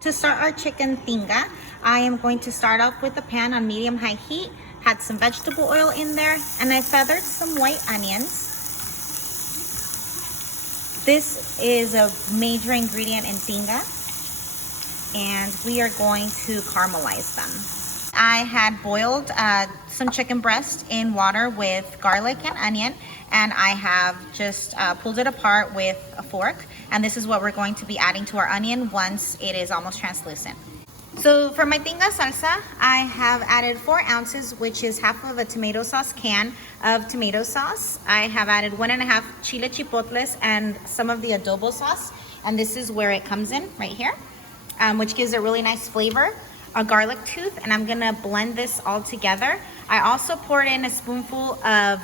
To start our chicken tinga, I am going to start off with the pan on medium-high heat, had some vegetable oil in there, and I feathered some white onions. This is a major ingredient in tinga, and we are going to caramelize them. I had boiled some chicken breast in water with garlic and onion, and I have just pulled it apart with a fork, and this is what we're going to be adding to our onion once it is almost translucent. So for my tinga salsa, I have added 4 ounces, which is half of a tomato sauce can of tomato sauce. I have added 1.5 chile chipotles and some of the adobo sauce, and this is where it comes in right here, which gives a really nice flavor. A garlic tooth, and I'm gonna blend this all together. I also poured in a spoonful of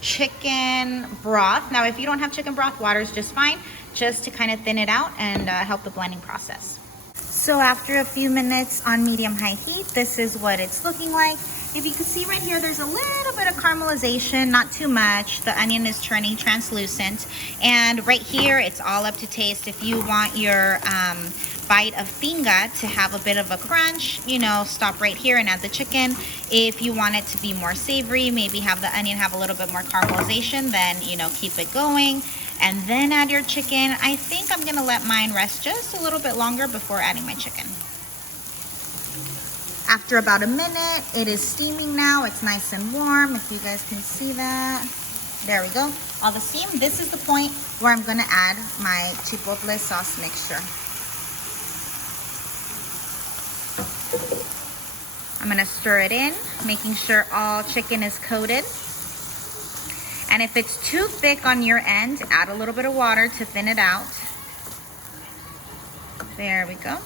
chicken broth. Now if you don't have chicken broth, water is just fine, just to kind of thin it out and help the blending process. So after a few minutes on medium-high heat, this is what it's looking like. If you can see right here, there's a little bit of caramelization, not too much. The onion is turning translucent, and right here it's all up to taste. If you want your bite of tinga to have a bit of a crunch, you know, stop right here and add the chicken. If you want it to be more savory, maybe have the onion have a little bit more caramelization, then, you know, keep it going and then add your chicken. I think I'm gonna let mine rest just a little bit longer before adding my chicken. After about a minute, it is steaming now. It's nice and warm, if you guys can see that. There we go, all the steam. This is the point where I'm gonna add my chipotle sauce mixture. I'm gonna stir it in, making sure all chicken is coated. And if it's too thick on your end, add a little bit of water to thin it out. There we go.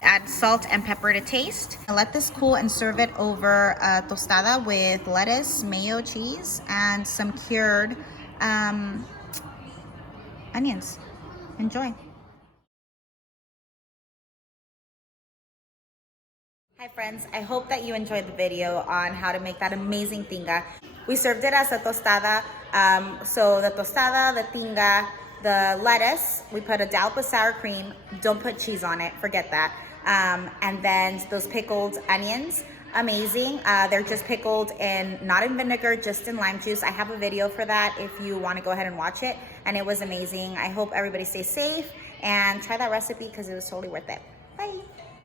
Add salt and pepper to taste. Let this cool and serve it over a tostada with lettuce, mayo, cheese, and some cured onions. Enjoy. Hi friends, I hope that you enjoyed the video on how to make that amazing tinga. We served it as a tostada. So the tostada, the tinga, the lettuce, we put a dollop of sour cream. Don't put cheese on it, forget that. And then those pickled onions, amazing. They're just pickled in, not in vinegar, just in lime juice. I have a video for that if you want to go ahead and watch it, and it was amazing. I hope everybody stays safe and try that recipe because it was totally worth it. Bye.